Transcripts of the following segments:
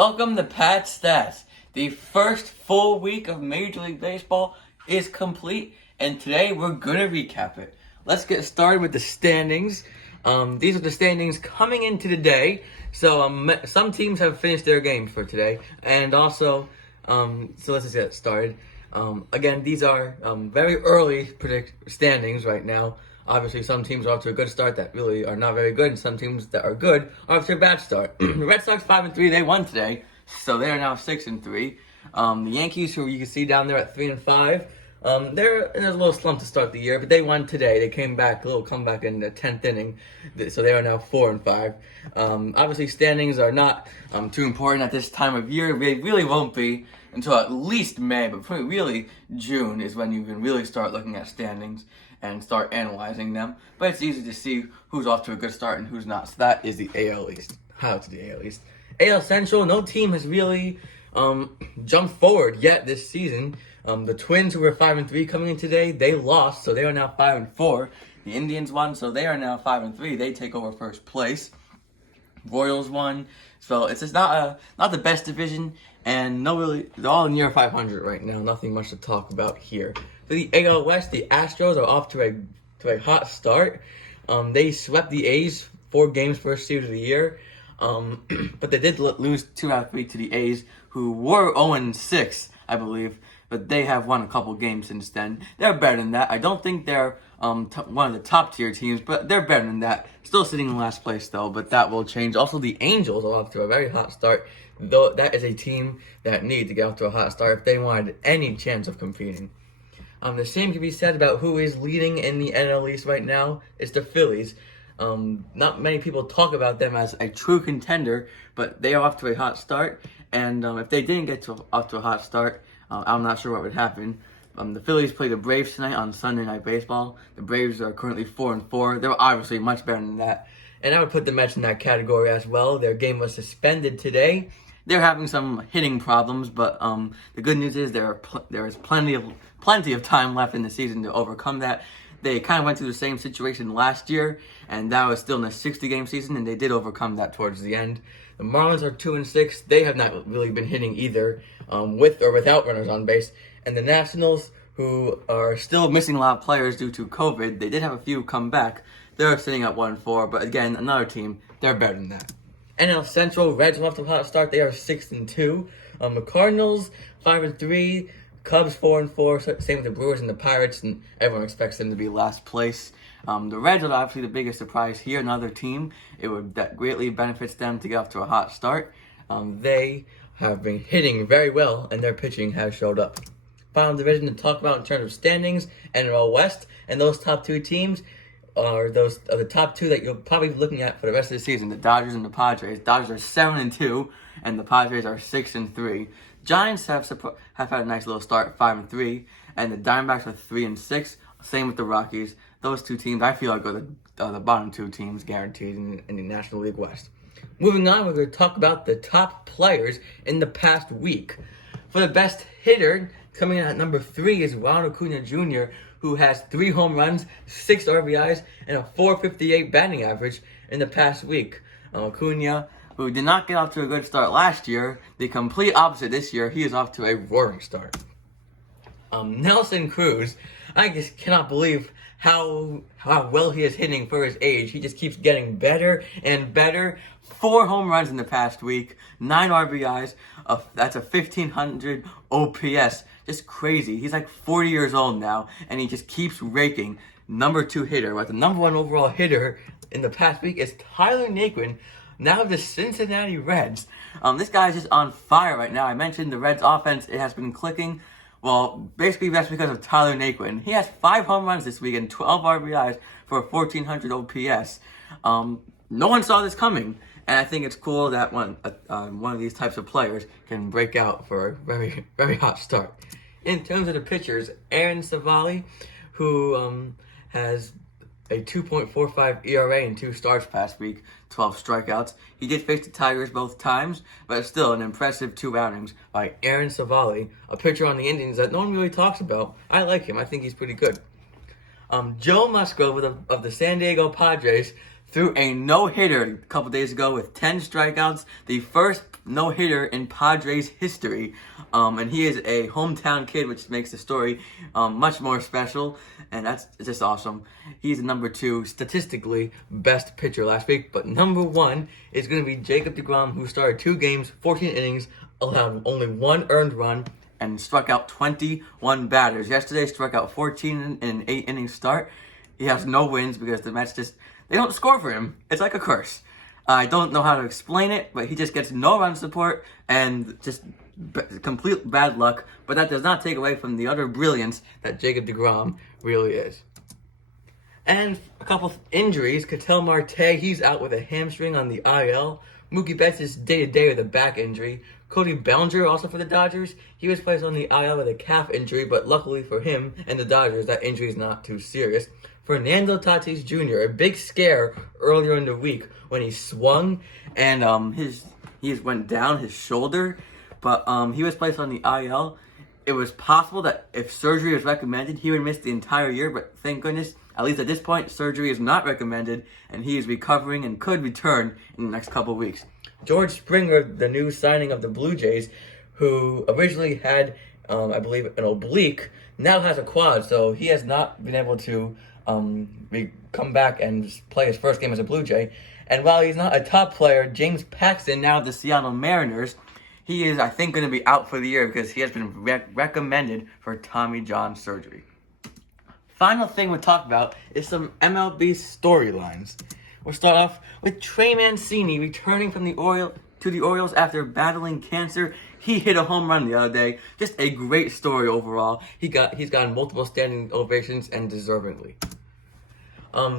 Welcome to Pat Stats. The first full week of Major League Baseball is complete, and today we're gonna recap it. Let's get started with the standings. These are the standings coming into the day. So some teams have finished their games for today, and also, so let's just get started. Again, these are very early standings right now. Obviously, some teams are off to a good start that really are not very good, and some teams that are good are off to a bad start. The Red Sox 5-3, they won today, so they are now 6-3. The Yankees, who you can see down there at 3-5, they're in a little slump to start the year, but they won today. They came back, a little comeback in the 10th inning, so they are now 4-5. Obviously, standings are not too important at this time of year. They really won't be until at least May, but really June is when you can really start looking at standings and start analyzing them. But it's easy to see who's off to a good start and who's not. So that is the AL East. Highlights of the AL East. AL Central, no team has really jumped forward yet this season. The Twins, who were 5-3 coming in today, they lost, so they are now 5-4. The Indians won, so they are now 5-3. They take over first place. Royals won, so it's just not the best division, and they're all near 500 right now. Nothing much to talk about here. For the AL West, the Astros are off to a hot start. They swept the A's 4 games first series of the year, but they did lose 2 out of 3 to the A's, who were 0-6, I believe. But they have won a couple games since then. They're better than that. I don't think they're one of the top tier teams, but they're better than that. Still sitting in last place though, but that will change. Also, the Angels are off to a very hot start, though that is a team that need to get off to a hot start if they wanted any chance of competing. The same can be said about who is leading in the NL East right now. It's the Phillies. Not many people talk about them as a true contender, but they are off to a hot start. And if they didn't get off to a hot start, I'm not sure what would happen. The Phillies play the Braves tonight on Sunday Night Baseball. The Braves are currently 4-4. They're obviously much better than that. And I would put the Mets in that category as well. Their game was suspended today. They're having some hitting problems, but the good news is there is plenty of time left in the season to overcome that. They kind of went through the same situation last year, and that was still in a 60-game season, and they did overcome that towards the end. The Marlins are 2-6. They have not really been hitting either, with or without runners on base. And the Nationals, who are still missing a lot of players due to COVID, they did have a few come back. They're sitting at 1-4, but again, another team, they're better than that. NL Central, Reds are off to a hot start. They are 6-2. The Cardinals, 5-3. Cubs 4-4. Same with the Brewers and the Pirates, and everyone expects them to be last place. The Reds are obviously the biggest surprise here. Another team, that greatly benefits them to get off to a hot start. They have been hitting very well, and their pitching has showed up. Final division to talk about in terms of standings, NL West, and those top 2 teams are the top 2 that you'll probably be looking at for the rest of the season. The Dodgers and the Padres. Dodgers are 7-2, and the Padres are 6-3. Giants have had a nice little start, 5-3, and the Diamondbacks are 3-6. Same with the Rockies. Those 2 teams, I feel like, are the bottom 2 teams guaranteed in the National League West. Moving on, we're going to talk about the top players in the past week. For the best hitter, coming in at number 3 is Ronald Acuna Jr., who has 3 home runs, 6 RBIs, and a .458 batting average in the past week. Acuna, who did not get off to a good start last year, the complete opposite this year. He is off to a roaring start. Nelson Cruz, I just cannot believe how well he is hitting for his age. He just keeps getting better and better. 4 home runs in the past week, 9 RBIs. That's a 1,500 OPS. Just crazy. He's like 40 years old now, and he just keeps raking. Number 2 hitter, but the number 1 overall hitter in the past week is Tyler Naquin, now of the Cincinnati Reds. This guy is just on fire right now. I mentioned the Reds' offense, it has been clicking. Well, basically that's because of Tyler Naquin. He has 5 home runs this week and 12 RBIs for a 1,400 OPS. No one saw this coming, and I think it's cool that one of these types of players can break out for a very, very hot start. In terms of the pitchers, Aaron Savali, who has a 2.45 ERA in 2 starts past week, 12 strikeouts. He did face the Tigers both times, but it's still an impressive 2 outings by Aaron Savali, a pitcher on the Indians that no one really talks about. I like him. I think he's pretty good. Joe Musgrove of the San Diego Padres threw a no-hitter a couple days ago with 10 strikeouts. The first no-hitter in Padres history. And he is a hometown kid, which makes the story much more special, and that's just awesome. He's number 2, statistically, best pitcher last week, but number 1 is going to be Jacob deGrom, who started 2 games, 14 innings, allowed only 1 earned run, and struck out 21 batters. Yesterday, struck out 14 in an 8-inning start. He has no wins because the Mets they don't score for him. It's like a curse. I don't know how to explain it, but he just gets no run support and just complete bad luck. But that does not take away from the utter brilliance that Jacob deGrom really is. And a couple of injuries. Ketel Marte, he's out with a hamstring on the IL. Mookie Betts is day-to-day with a back injury. Cody Bellinger, also for the Dodgers, he was placed on the IL with a calf injury, but luckily for him and the Dodgers, that injury is not too serious. Fernando Tatis Jr., a big scare earlier in the week when he swung and he went down his shoulder, but he was placed on the IL. It was possible that if surgery was recommended, he would miss the entire year, but thank goodness, at least at this point, surgery is not recommended, and he is recovering and could return in the next couple of weeks. George Springer, the new signing of the Blue Jays, who originally had, I believe, an oblique, now has a quad, so he has not been able to come back and play his first game as a Blue Jay. And while he's not a top player, James Paxton, now of the Seattle Mariners, he is, I think, going to be out for the year because he has been recommended for Tommy John surgery. Final thing we'll talk about is some MLB storylines. We'll start off with Trey Mancini returning from the Orioles after battling cancer. He hit a home run the other day. Just a great story overall. He's gotten multiple standing ovations and deservingly.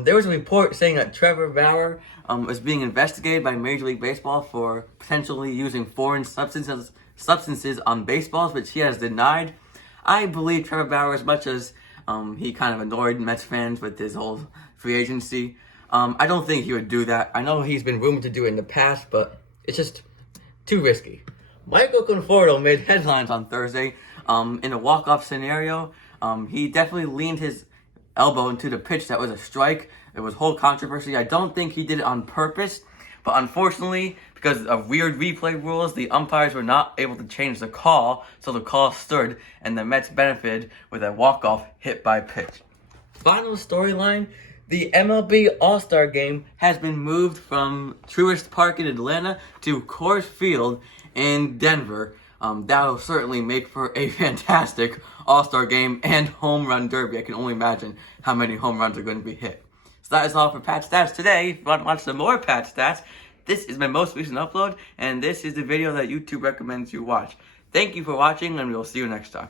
There was a report saying that Trevor Bauer is being investigated by Major League Baseball for potentially using foreign substances on baseballs, which he has denied. I believe Trevor Bauer as much as he kind of annoyed Mets fans with his whole free agency. I don't think he would do that. I know he's been rumored to do it in the past, but it's just too risky. Michael Conforto made headlines on Thursday in a walk-off scenario. He definitely leaned his elbow into the pitch that was a strike. There was whole controversy. I don't think he did it on purpose, but unfortunately, because of weird replay rules, the umpires were not able to change the call, so the call stood, and the Mets benefited with a walk-off hit by pitch. Final storyline, the MLB All-Star Game has been moved from Truist Park in Atlanta to Coors Field in Denver. That'll certainly make for a fantastic All-Star Game and home run derby. I can only imagine how many home runs are going to be hit. So that is all for Pat Stats today. If you want to watch some more Pat Stats, this is my most recent upload, and this is the video that YouTube recommends you watch. Thank you for watching, and we'll see you next time.